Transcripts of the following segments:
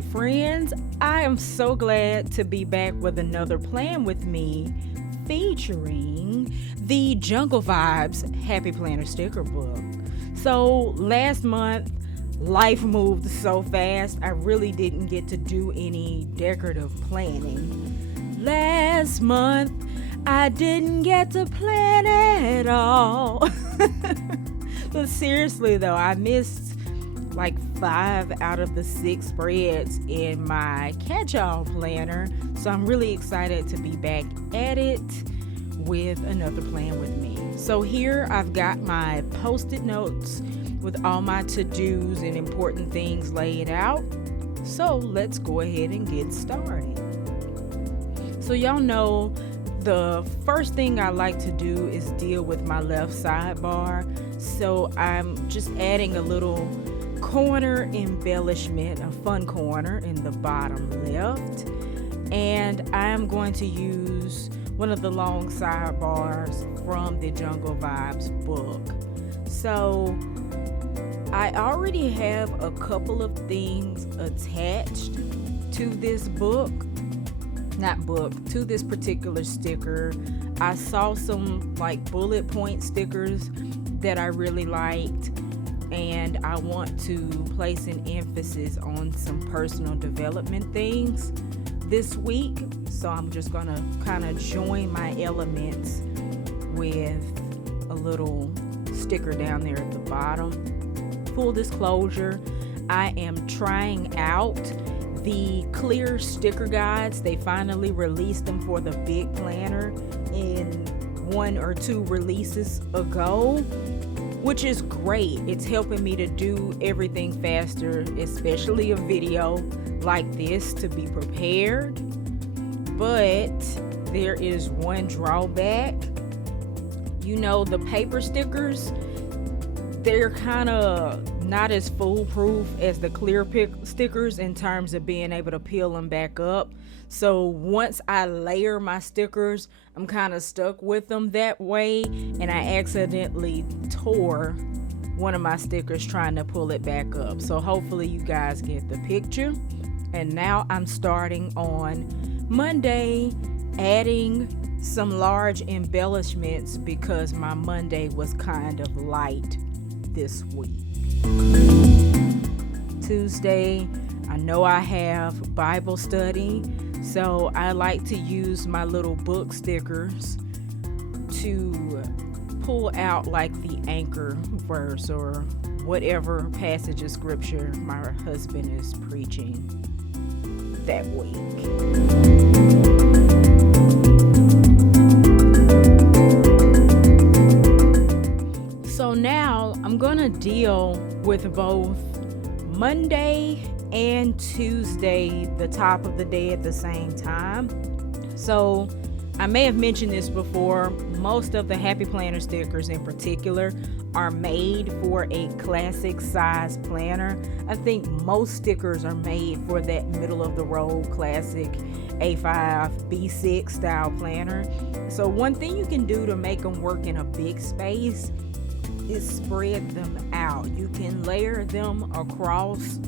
family, friends. I am so glad to be back with another Plan With Me featuring the Jungle Vibes Happy Planner sticker book. So last month, life moved so fast, I really didn't get to do any decorative planning. Last month, I didn't get to plan at all. But seriously though, I missed like 5 out of the 6 spreads in my catch-all planner. So I'm really excited to be back at it with another Plan With Me. So here I've got my post-it notes with all my to-dos and important things laid out. So let's go ahead and get started. So y'all know the first thing I like to do is deal with my left sidebar. So I'm just adding a little corner embellishment, a fun corner in the bottom left. And I'm going to use one of the long sidebars from the Jungle Vibes book. So I already have a couple of things attached to this to this particular sticker. I saw some like bullet point stickers that I really liked, and I want to place an emphasis on some personal development things this week. So I'm just gonna kind of join my elements with a little sticker down there at the bottom. Full disclosure, I am trying out the clear sticker guides. They finally released them for the big planner in 1 or 2 releases ago, which is great. It's helping me to do everything faster, especially a video like this, to be prepared. But there is one drawback. You know, the paper stickers, they're kind of not as foolproof as the clear stickers in terms of being able to peel them back up. So once I layer my stickers, I'm kind of stuck with them that way, and I accidentally tore one of my stickers trying to pull it back up. So hopefully you guys get the picture. And now I'm starting on Monday adding some large embellishments because my Monday was kind of light this week. Tuesday, I know I have Bible study, so I like to use my little book stickers to pull out like the anchor verse or whatever passage of scripture my husband is preaching that week. So now I'm gonna deal with both Monday and Tuesday, the top of the day at the same time. So I may have mentioned this before, most of the Happy Planner stickers in particular are made for a classic size planner. I think most stickers are made for that middle of the road classic A5, B6 style planner. So one thing you can do to make them work in a big space is spread them out. You can layer them across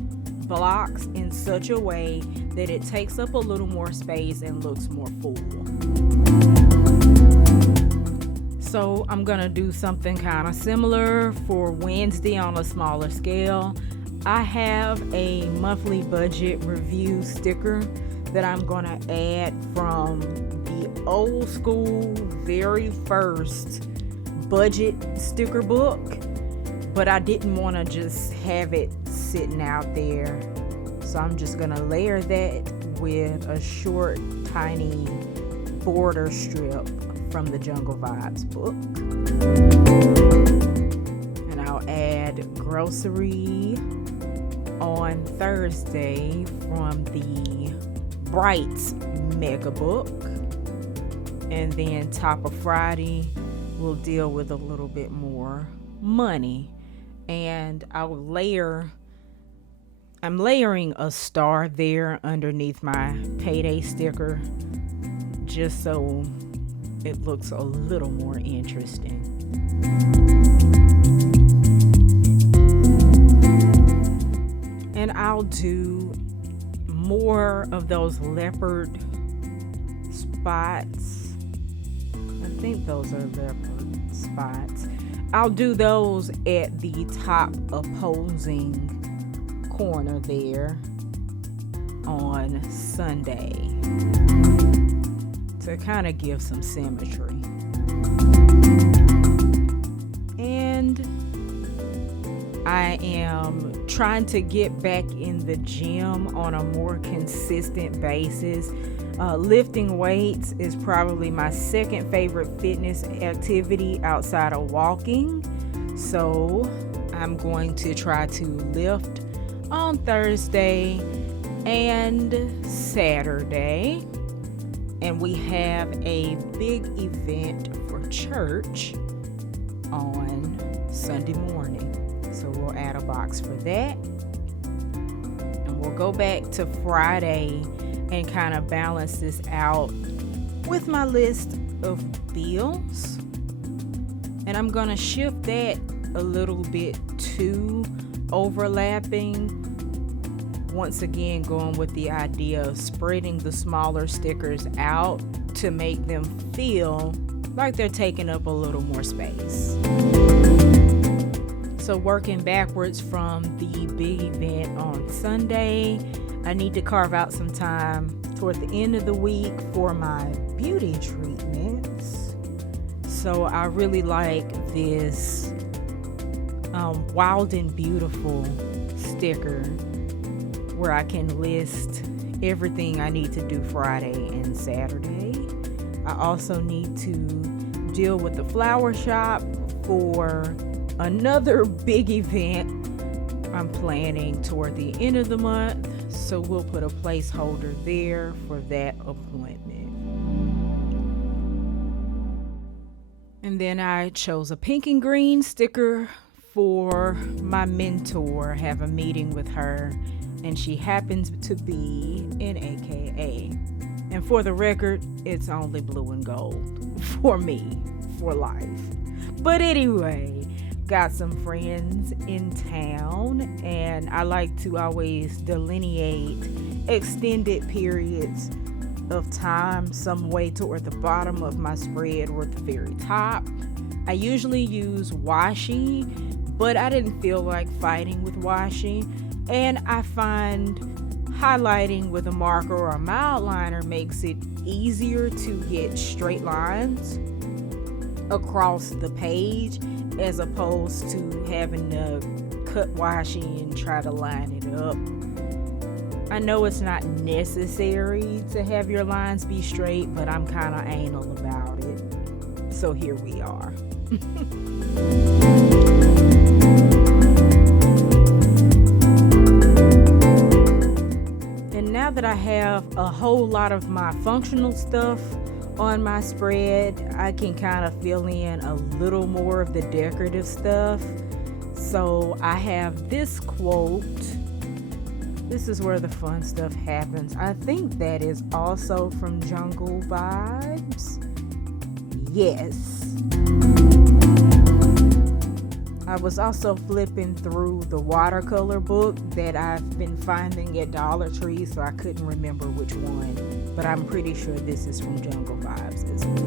blocks in such a way that it takes up a little more space and looks more full. So I'm gonna do something kind of similar for Wednesday on a smaller scale. I have a monthly budget review sticker that I'm gonna add from the old school very first budget sticker book, but I didn't want to just have it sitting out there, so I'm just gonna layer that with a short tiny border strip from the Jungle Vibes book. And I'll add grocery on Thursday from the Brights mega book, and then top of Friday we'll deal with a little bit more money. And I'm layering a star there underneath my payday sticker just so it looks a little more interesting. And I'll do more of those leopard spots. I think those are leopard spots. I'll do those at the top opposing corner there on Sunday to kind of give some symmetry. And I am trying to get back in the gym on a more consistent basis. Lifting weights is probably my second favorite fitness activity outside of walking. So I'm going to try to lift on Thursday and Saturday. And we have a big event for church on Sunday morning. So we'll add a box for that. And we'll go back to Friday and kind of balance this out with my list of bills. And I'm gonna shift that a little bit to overlapping. Once again, going with the idea of spreading the smaller stickers out to make them feel like they're taking up a little more space. So working backwards from the big event on Sunday, I need to carve out some time toward the end of the week for my beauty treatments. So I really like this Wild and Beautiful sticker where I can list everything I need to do Friday and Saturday. I also need to deal with the flower shop for another big event I'm planning toward the end of the month, so we'll put a placeholder there for that appointment. And then I chose a pink and green sticker for my mentor. I have a meeting with her, and she happens to be an AKA. And for the record, it's only blue and gold for me, for life. But anyway, got some friends in town, and I like to always delineate extended periods of time some way toward the bottom of my spread or at the very top. I usually use washi, but I didn't feel like fighting with washi, and I find highlighting with a marker or a mild liner makes it easier to get straight lines across the page as opposed to having to cut washi and try to line it up. I know it's not necessary to have your lines be straight, but I'm kind of anal about it. So here we are. And now that I have a whole lot of my functional stuff on my spread, I can kind of fill in a little more of the decorative stuff. So I have this quote. This is where the fun stuff happens. I think that is also from Jungle Vibes. Yes. I was also flipping through the Watercolor Book that I've been finding at Dollar Tree, so I couldn't remember which one, but I'm pretty sure this is from Jungle Vibes as well.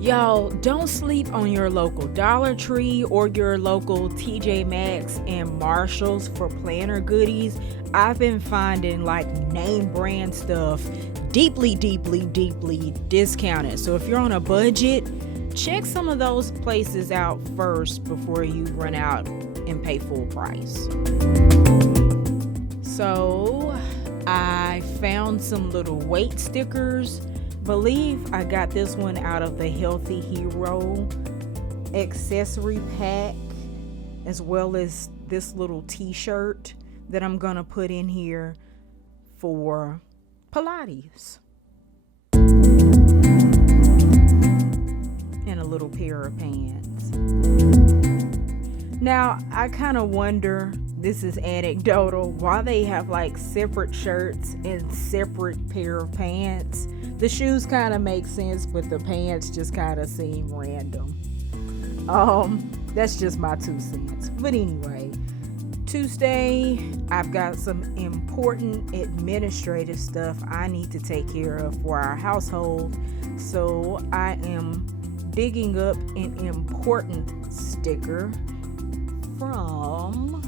Y'all, don't sleep on your local Dollar Tree or your local TJ Maxx and Marshalls for planner goodies. I've been finding like name brand stuff deeply discounted. So if you're on a budget, check some of those places out first before you run out and pay full price. So I found some little weight stickers. Believe I got this one out of the Healthy Hero accessory pack, as well as this little t-shirt that I'm gonna put in here for Pilates. And a little pair of pants. Now, I kind of wonder, this is anecdotal, why they have like separate shirts and separate pair of pants. The shoes kind of make sense, but the pants just kind of seem random. That's just my 2 cents. But anyway, Tuesday, I've got some important administrative stuff I need to take care of for our household. So I am digging up an important sticker from,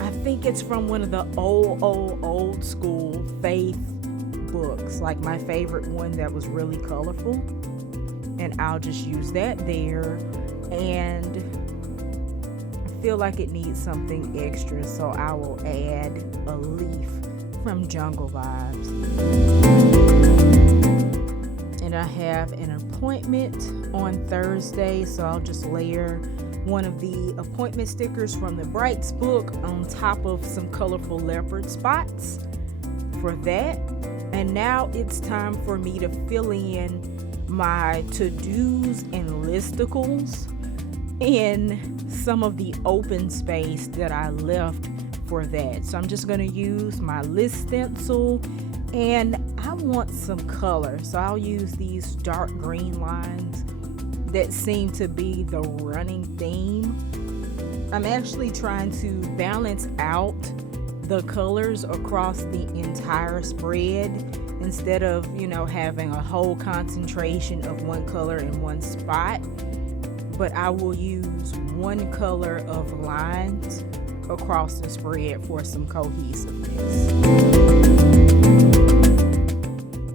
I think it's from one of the old school faith books, like my favorite one that was really colorful. And I'll just use that there. And I feel like it needs something extra, so I will add a leaf from Jungle Vibes. And I have an appointment on Thursday, so I'll just layer one of the appointment stickers from the Brights book on top of some colorful leopard spots for that. And now it's time for me to fill in my to-dos and listicles in some of the open space that I left for that. So I'm just going to use my list stencil, and I want some color, so I'll use these dark green lines that seem to be the running theme. I'm actually trying to balance out the colors across the entire spread instead of, having a whole concentration of one color in one spot. But I will use one color of lines across the spread for some cohesiveness.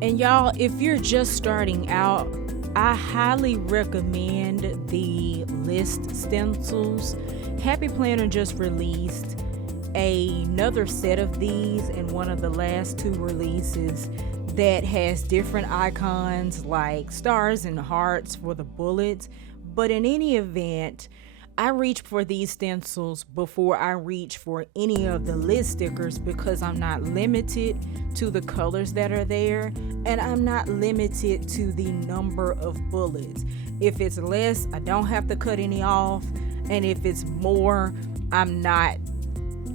And y'all, if you're just starting out, I highly recommend the list stencils. Happy Planner just released another set of these in one of the last 2 releases that has different icons like stars and hearts for the bullets. But in any event, I reach for these stencils before I reach for any of the list stickers because I'm not limited to the colors that are there, and I'm not limited to the number of bullets. If it's less, I don't have to cut any off, and if it's more, I'm not,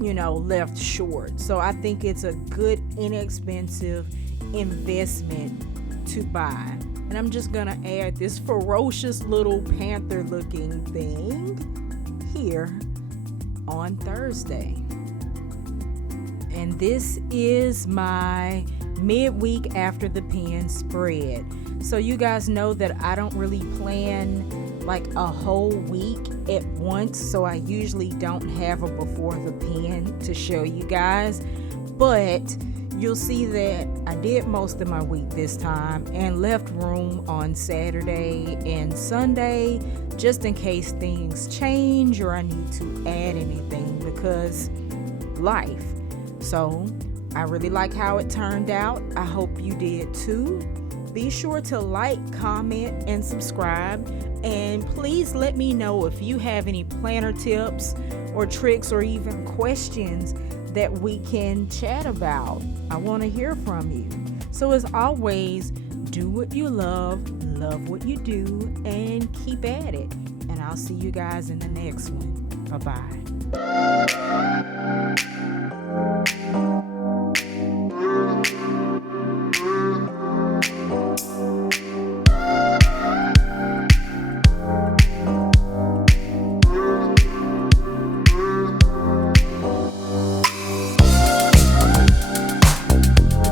left short. So I think it's a good, inexpensive investment to buy. And I'm just gonna add this ferocious little panther looking thing here on Thursday. And this is my midweek after the pen spread. So you guys know that I don't really plan like a whole week at once, so I usually don't have a before the pen to show you guys, but you'll see that I did most of my week this time and left room on Saturday and Sunday just in case things change or I need to add anything because life. So I really like how it turned out. I hope you did too. Be sure to like, comment, and subscribe. And please let me know if you have any planner tips or tricks or even questions that we can chat about. I want to hear from you. So as always, do what you love what you do, and keep at it. And I'll see you guys in the next one. Bye-bye.